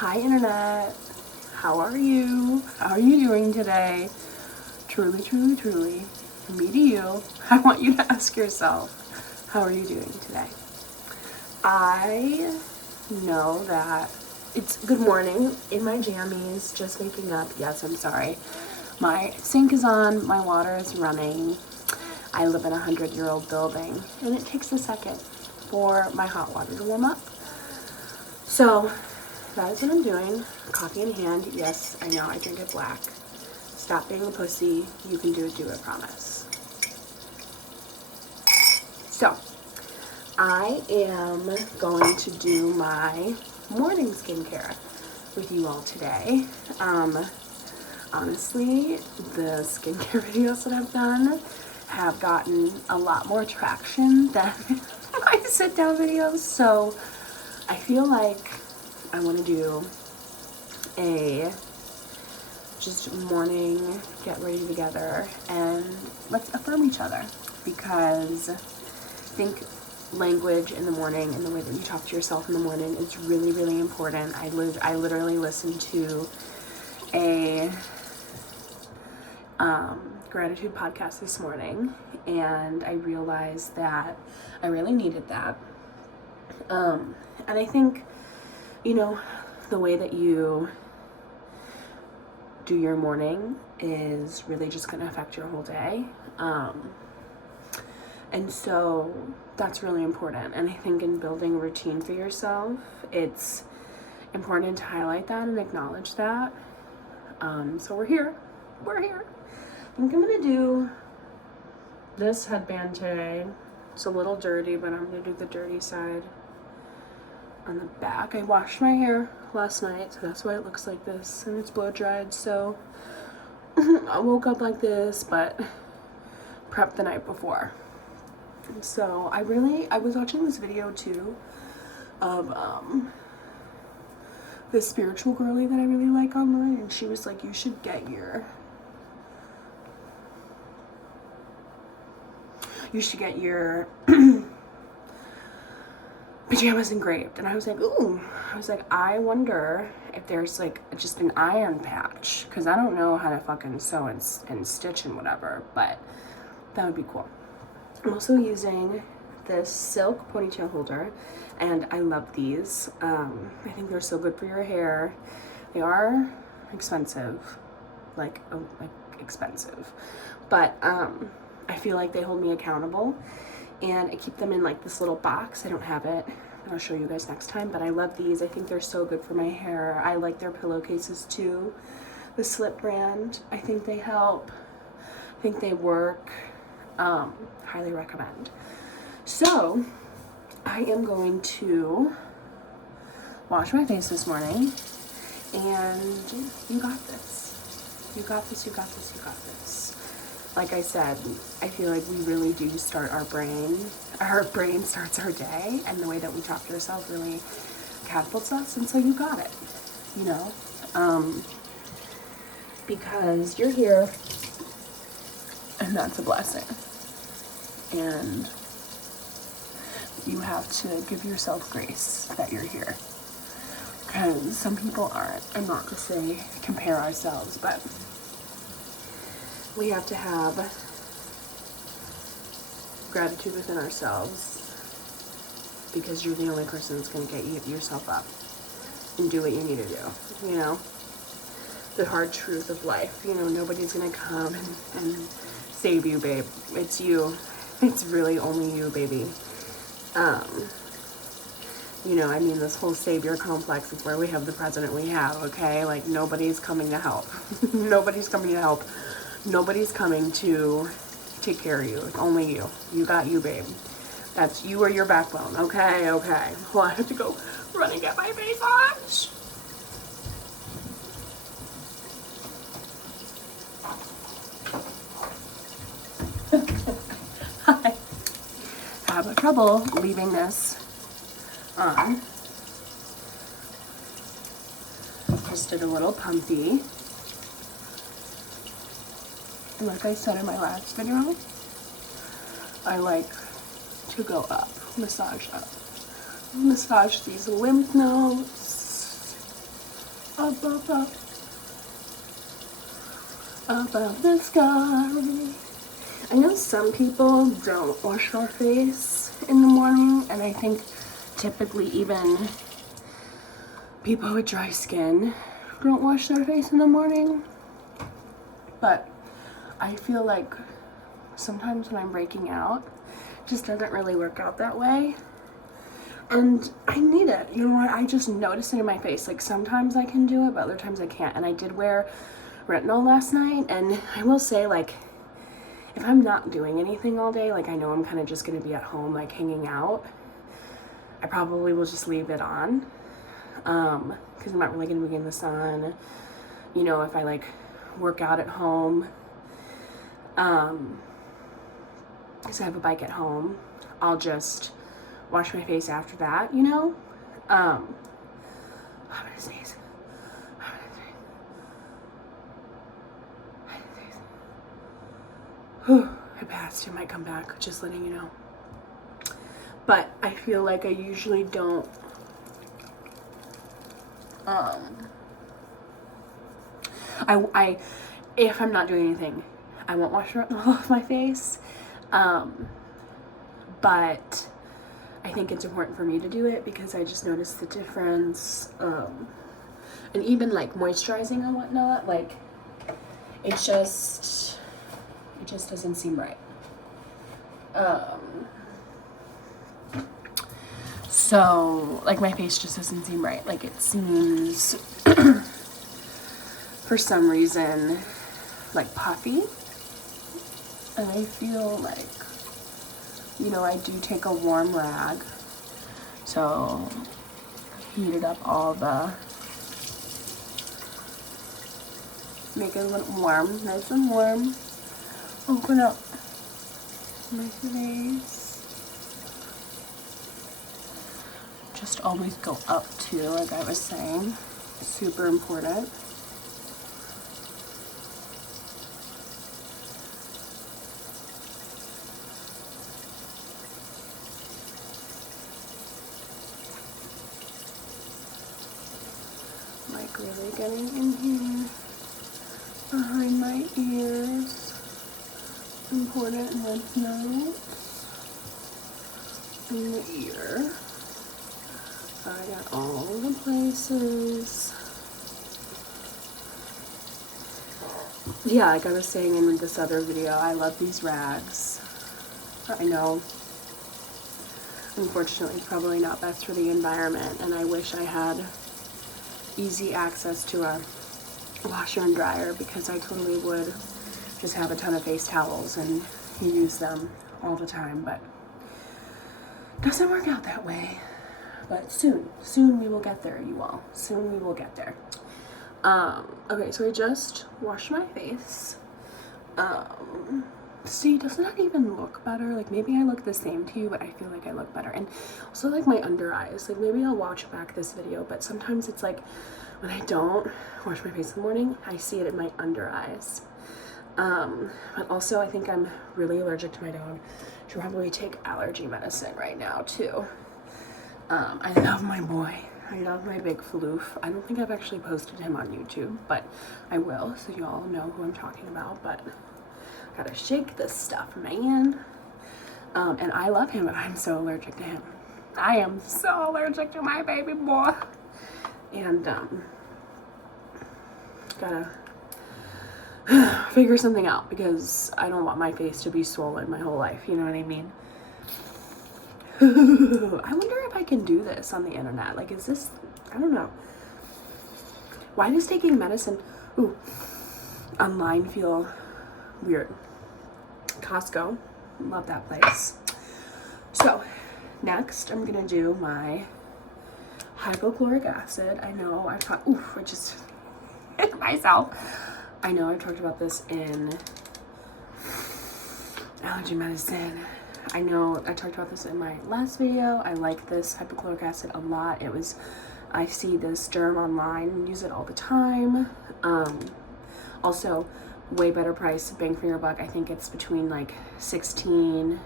Hi internet, how are you? How are you doing today? Truly, truly, truly, from me to you, I want you to ask yourself, how are you doing today? I know that it's good morning in my jammies, just waking up. Yes, I'm sorry. My sink is on, my water is running. I live in a 100-year-old building, and it takes a second for my hot water to warm up. So that is what I'm doing. Coffee in hand. Yes, I know I drink it black. Stop being a pussy. You can do it, promise. So I am going to do my morning skincare with you all today. Honestly, the skincare videos that I've done have gotten a lot more traction than my sit down videos. So I feel like I want to do a just morning get ready together and let's affirm each other, because I think language in the morning and the way that you talk to yourself in the morning is really, really important. I literally listened to a gratitude podcast this morning, and I realized that I really needed that. And I think, you know, the way that you do your morning is really just going to affect your whole day. And so that's really important. And I think in building a routine for yourself, it's important to highlight that and acknowledge that. So we're here. I think I'm going to do this headband today. It's a little dirty, but I'm going to do the dirty side on the back. I washed my hair last night, so that's why it looks like this, and it's blow dried. So I woke up like this, but prepped the night before. So I was watching this video too of this spiritual girly that I really like online, and she was like, you should get your pajamas engraved. And I was like, ooh. I wonder if there's like just an iron patch, because I don't know how to fucking sew and stitch and whatever, but that would be cool. I'm also using this silk ponytail holder, and I love these. I think they're so good for your hair. They are expensive, expensive, but I feel like they hold me accountable, and I keep them in like this little box. I don't have it. I'll show you guys next time, but I love these. I think they're so good for my hair. I like their pillowcases too. The Slip brand, I think they help. I think they work. Highly recommend. So I am going to wash my face this morning, and you got this. You got this. Like I said, I feel like we really do start our brain starts our day, and the way that we talk to ourselves really catapults us. And so you got it, because you're here, and that's a blessing. And you have to give yourself grace that you're here, because some people aren't. I'm not to say compare ourselves, but we have to have gratitude within ourselves, because you're the only person that's going to get yourself up and do what you need to do. The hard truth of life. Nobody's going to come and save you, babe. It's you. It's really only you, baby. This whole savior complex is where we have the president we have, okay? Like, nobody's coming to help. Nobody's coming to help. Nobody's coming to take care of you. It's only you. You got you, babe. That's you, or your backbone. Okay. Well, I have to go run and get my face washed. I have trouble leaving this on. Just did a little pumpy. And like I said in my last video, I like to go up, massage up. Massage these lymph nodes, above the sky. I know some people don't wash their face in the morning, and I think typically even people with dry skin don't wash their face in the morning. But I feel like sometimes when I'm breaking out, it just doesn't really work out that way. And I need it. You know what? I just notice it in my face. Like sometimes I can do it, but other times I can't. And I did wear retinol last night, and I will say, like, if I'm not doing anything all day, like I know I'm kind of just gonna be at home, like hanging out, I probably will just leave it on, because I'm not really gonna be in the sun. You know, if I like work out at home, because I have a bike at home, I'll just wash my face after that, you know? I'm gonna sneeze. I passed, it might come back, just letting you know. But I feel like I usually don't if I'm not doing anything, I won't wash retinol off my face. But I think it's important for me to do it because I just noticed the difference. And even like moisturizing and whatnot, like it just doesn't seem right. So like my face just doesn't seem right. Like it seems for some reason like puffy. And I feel like, you know, I do take a warm rag. So heated up all the, make it a little warm, nice and warm. Open up my face. Just always go up too, like I was saying. Super important. Like really getting in here behind my ears. Important lymph nodes in the ear. So I got all the places. Yeah, like I was saying in this other video, I love these rags. I know, unfortunately, probably not best for the environment, and I wish I had easy access to a washer and dryer because I totally would just have a ton of face towels and use them all the time, but it doesn't work out that way. But soon we will get there, you all. Soon we will get there. Okay, so I just washed my face. See, doesn't that even look better? Like maybe I look the same to you, but I feel like I look better. And also like my under eyes, like maybe I'll watch back this video, but sometimes it's like when I don't wash my face in the morning, I see it in my under eyes. But also I think I'm really allergic to my dog. Should probably take allergy medicine right now too. I love my boy. I love my big floof. I don't think I've actually posted him on YouTube, but I will, so you all know who I'm talking about. But gotta shake this stuff, man. And I love him, but I'm so allergic to him. I am so allergic to my baby boy. And gotta figure something out because I don't want my face to be swollen my whole life, you know what I mean? I wonder if I can do this on the internet. Like, is this, I don't know. Why does taking medicine online feel weird? Costco, love that place. So next I'm gonna do my hypochloric acid. I know I've talked, I just hit myself. I know I've talked about this in allergy medicine. I know I talked about this in my last video. I like this hypochloric acid a lot. I see this derm online and use it all the time. Also, way better price, bang for your buck. I think it's between like 16,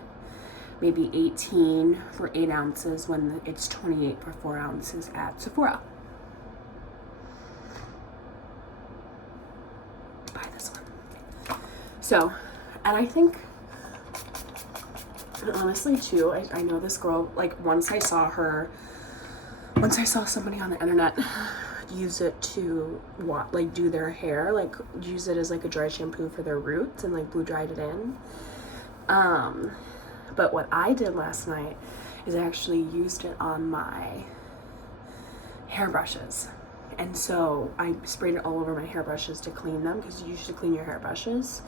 maybe 18 for 8 ounces when it's 28 for 4 ounces at Sephora. So, and I think, honestly too, I know this girl, like once I saw somebody on the internet use it to like do their hair, like use it as like a dry shampoo for their roots and like blue dried it in. But what I did last night is I actually used it on my hairbrushes. And so I sprayed it all over my hairbrushes to clean them, because you should clean your hairbrushes.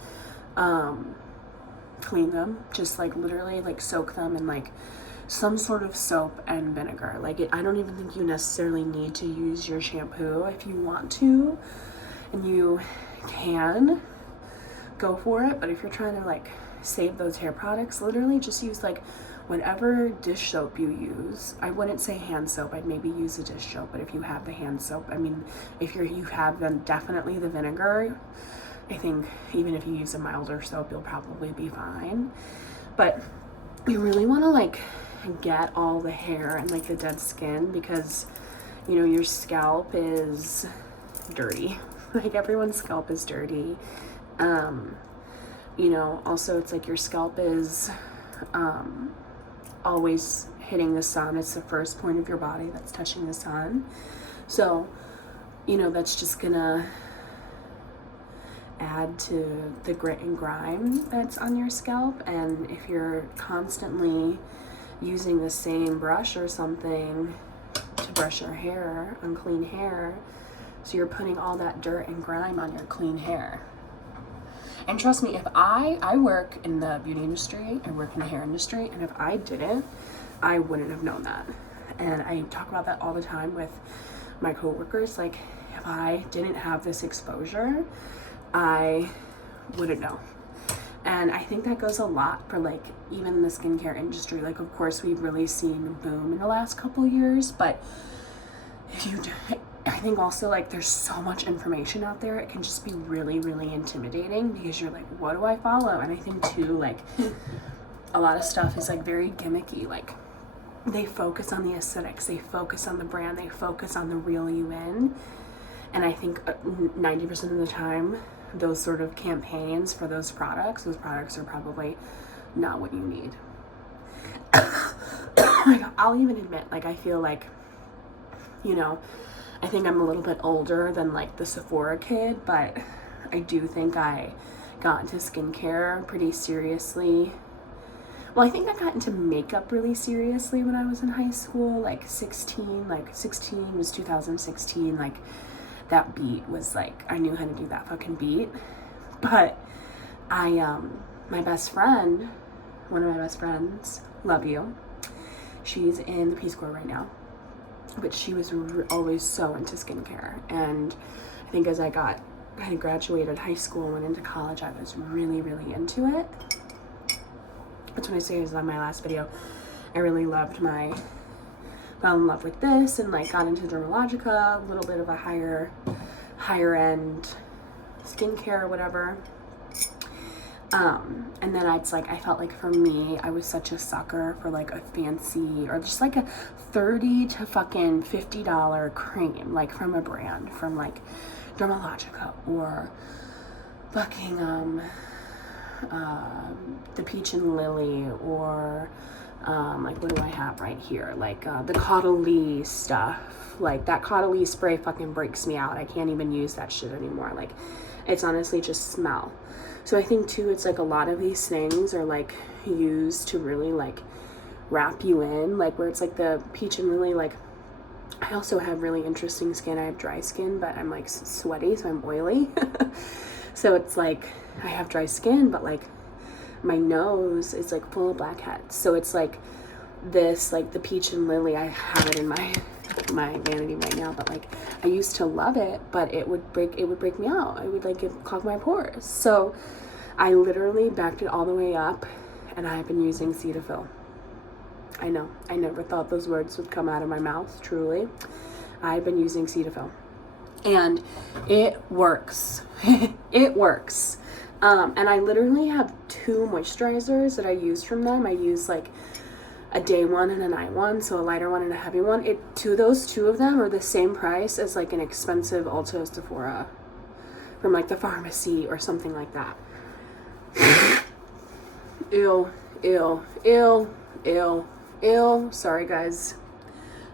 Clean them, just like literally like soak them in like some sort of soap and vinegar. Like I don't even think you necessarily need to use your shampoo. If you want to and you can, go for it. But if you're trying to like save those hair products, literally just use like whatever dish soap you use. I wouldn't say hand soap, I'd maybe use a dish soap, but if you have the hand soap, I mean, if you have, then definitely the vinegar. I think even if you use a milder soap, you'll probably be fine. But you really want to like get all the hair and like the dead skin, because you know your scalp is dirty. Like everyone's scalp is dirty. You know, also it's like your scalp is always hitting the sun. It's the first point of your body that's touching the sun. So, you know, that's just gonna add to the grit and grime that's on your scalp. And if you're constantly using the same brush or something to brush your hair, unclean hair, so you're putting all that dirt and grime on your clean hair. And trust me, if I work in the beauty industry, I work in the hair industry, and if I didn't, I wouldn't have known that. And I talk about that all the time with my coworkers. Like, if I didn't have this exposure, I wouldn't know. And I think that goes a lot for like even the skincare industry. Like, of course, we've really seen a boom in the last couple of years, but if you do, I think also like there's so much information out there, it can just be really, really intimidating, because you're like, what do I follow? And I think too, like a lot of stuff is like very gimmicky. Like they focus on the aesthetics, they focus on the brand, they focus on the reel you in. And I think 90% of the time, those sort of campaigns for those products are probably not what you need. Like, I'll even admit, like, I feel like, you know, I think I'm a little bit older than like the Sephora kid, but I do think I got into skincare pretty seriously. Well, I think I got into makeup really seriously when I was in high school, like 16 was 2016, like that beat was like, I knew how to do that fucking beat. But my best friend, one of my best friends, love you, she's in the Peace Corps right now, but she was always so into skincare. And I think as I graduated high school and went into college, I was really, really into it. That's when I say, it was on my last video, I really fell in love with this and like got into Dermalogica, a little bit of a higher end skincare or whatever. And then I felt like for me, I was such a sucker for like a fancy or just like a $30 to fucking $50 cream, like from a brand, from like Dermalogica or fucking the Peach and Lily, or like what do I have right here, like the Caudalie stuff. Like that Caudalie spray fucking breaks me out. I can't even use that shit anymore. Like it's honestly just smell. So I think too, it's like a lot of these things are like used to really like wrap you in, like where it's like the Peach and Lily, like I also have really interesting skin. I have dry skin, but I'm like sweaty, so I'm oily. So it's like I have dry skin, but like my nose is like full of blackheads. So it's like this, like the Peach and Lily, I have it in my vanity right now, but like I used to love it, but it would break me out. It would like clog my pores. So I literally backed it all the way up, and I have been using Cetaphil. I know, I never thought those words would come out of my mouth, truly. I've been using Cetaphil, and it works. It works. And I literally have 2 moisturizers that I use from them. I use like a day one and a night one, so a lighter one and a heavy one. Those two of them are the same price as like an expensive Ulta Sephora from like the pharmacy or something like that. Ew, ew, ew, ew, ew. Sorry, guys.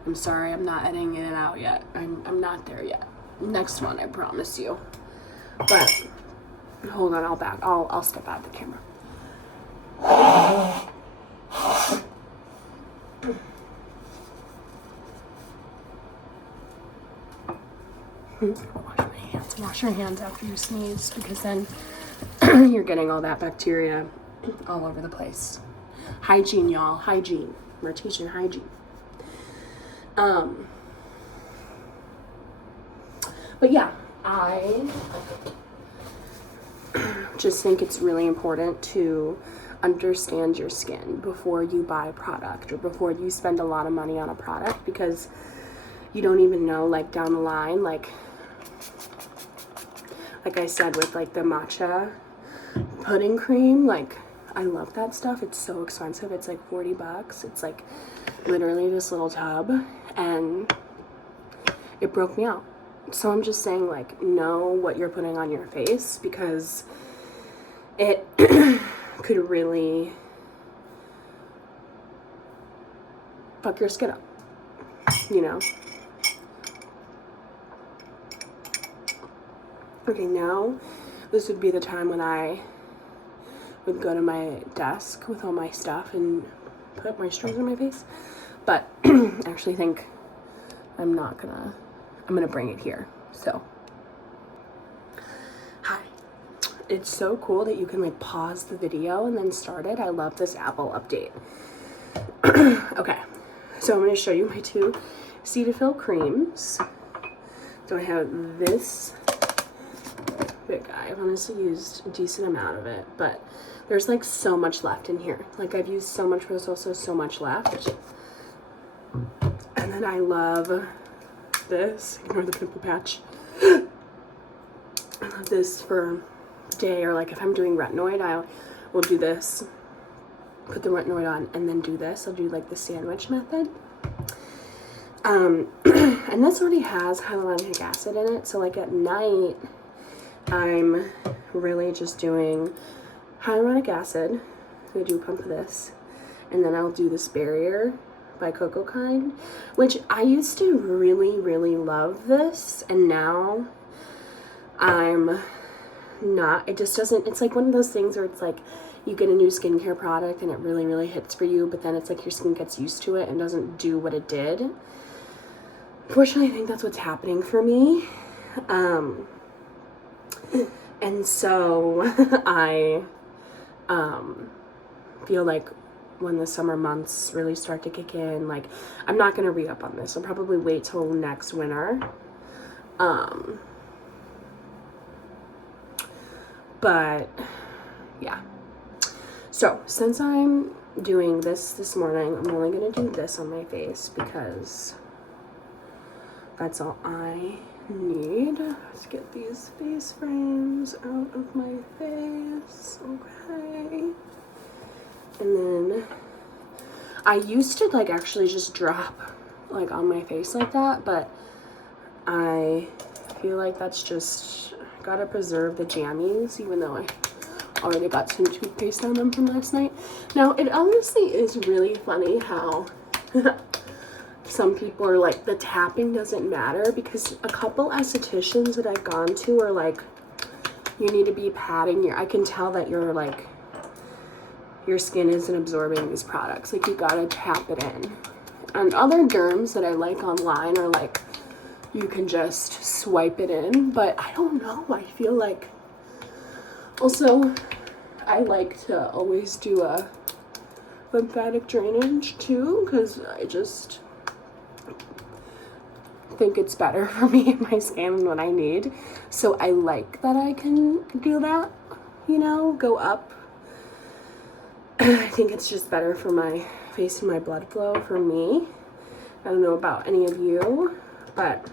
I'm sorry, I'm not editing it out yet. I'm not there yet. Next one, I promise you. But hold on, I'll step out of the camera. Wash your hands after you sneeze, because then you're getting all that bacteria all over the place. Hygiene, y'all. Hygiene. We're teaching hygiene. But yeah, I just think it's really important to understand your skin before you buy a product or before you spend a lot of money on a product, because you don't even know, like, down the line, like I said with like the matcha pudding cream, like, I love that stuff. It's so expensive. It's like $40. It's like literally this little tub, and it broke me out. So I'm just saying, like, know what you're putting on your face, because it could really fuck your skin up, you know? Okay, now this would be the time when I would go to my desk with all my stuff and put moisturizer on my face. But I actually think I'm gonna bring it here. So, hi. It's so cool that you can, like, pause the video and then start it. I love this Apple update. Okay, so I'm gonna show you my two Cetaphil creams. So I have this big guy. I've honestly used a decent amount of it, but there's like so much left in here. Like, I've used so much, but there's also so much left. And then I love this. Ignore the pimple patch. I love this for day, or like if I'm doing retinoid, I will do this, put the retinoid on, and then do this. I'll do like the sandwich method. And this already has hyaluronic acid in it, so like at night I'm really just doing hyaluronic acid. I'm gonna do a pump of this, and then I'll do this barrier by Coco Kind, which I used to really, really love this, and now I'm not. It just doesn't, it's like one of those things where it's like you get a new skincare product and it really, really hits for you, but then it's like your skin gets used to it and doesn't do what it did. Fortunately, I think that's what's happening for me. And so I feel like when the summer months really start to kick in, like, I'm not going to re-up on this. I'll probably wait till next winter. But yeah. So since I'm doing this morning, I'm only going to do this on my face because that's all I need. Let's get these face frames out of my face. Okay. And then I used to like actually just drop like on my face like that, but I feel like that's just, gotta preserve the jammies, even though I already got some toothpaste on them from last night. Now, it honestly is really funny how some people are like, the tapping doesn't matter, because a couple estheticians that I've gone to are like, you need to be patting your, I can tell that you're like, your skin isn't absorbing these products. Like, you gotta tap it in. And other derms that I like online are like, you can just swipe it in, but I don't know. I feel like, also, I like to always do a lymphatic drainage too, because I just think it's better for me and my skin and what I need. So I like that I can do that, you know, go up. I think it's just better for my face and my blood flow for me. I don't know about any of you, but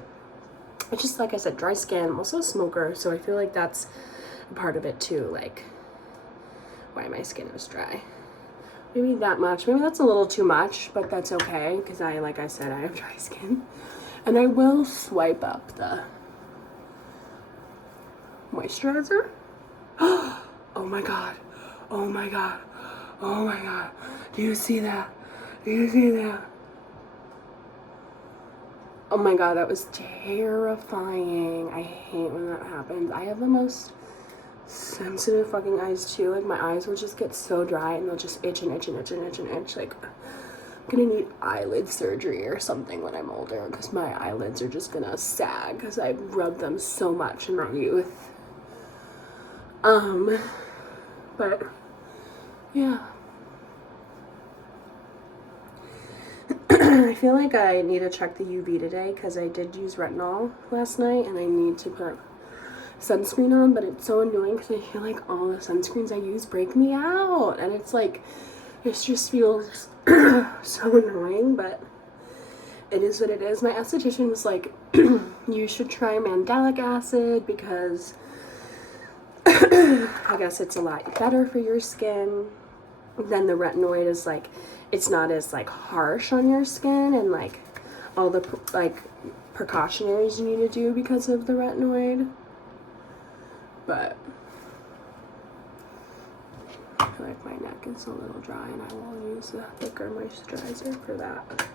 it's just, like I said, dry skin. I'm also a smoker, so I feel like that's a part of it too, like why my skin is dry. Maybe that much. Maybe that's a little too much, but that's okay, because like I said, I have dry skin. And I will swipe up the moisturizer. Oh my god. Oh my god. Oh my god. Do you see that? Do you see that? Oh my god, that was terrifying. I hate when that happens. I have the most sensitive fucking eyes too. Like my eyes will just get so dry and they'll just itch and itch and itch and itch and itch. Like I'm gonna need eyelid surgery or something when I'm older because my eyelids are just gonna sag because I rubbed them so much in my youth. But yeah. I feel like I need to check the UV today because I did use retinol last night and I need to put sunscreen on, but it's so annoying because I feel like all the sunscreens I use break me out and it's like, it just feels so annoying, but it is what it is. My esthetician was like, you should try mandelic acid because I guess it's a lot better for your skin. Then the retinoid is like, it's not as like harsh on your skin and like all the like precautionaries you need to do because of the retinoid. But I feel like my neck is a little dry and I will use the thicker moisturizer for that.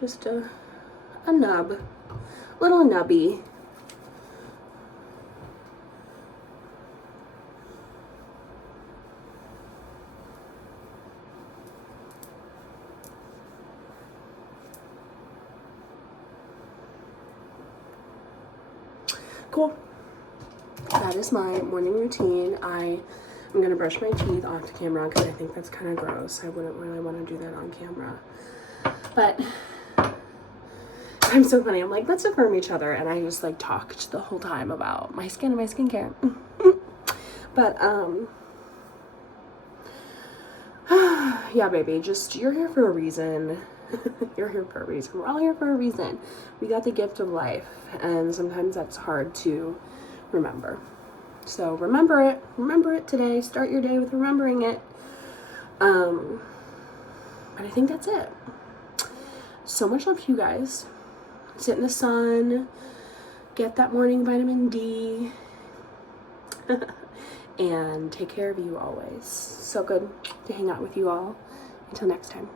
Just a nub, little nubby. Cool. That is my morning routine. I'm gonna brush my teeth off the camera because I think that's kind of gross. I wouldn't really want to do that on camera. But I'm so funny. I'm like, let's affirm each other, and I just like talked the whole time about my skin and my skincare. But yeah, baby, just you're here for a reason. You're here for a reason. We're all here for a reason. We got the gift of life, and sometimes that's hard to remember. So remember it. Remember it today. Start your day with remembering it. But I think that's it. So much love to you guys. Sit in the sun. Get that morning vitamin D. And take care of you always. So good to hang out with you all. Until next time.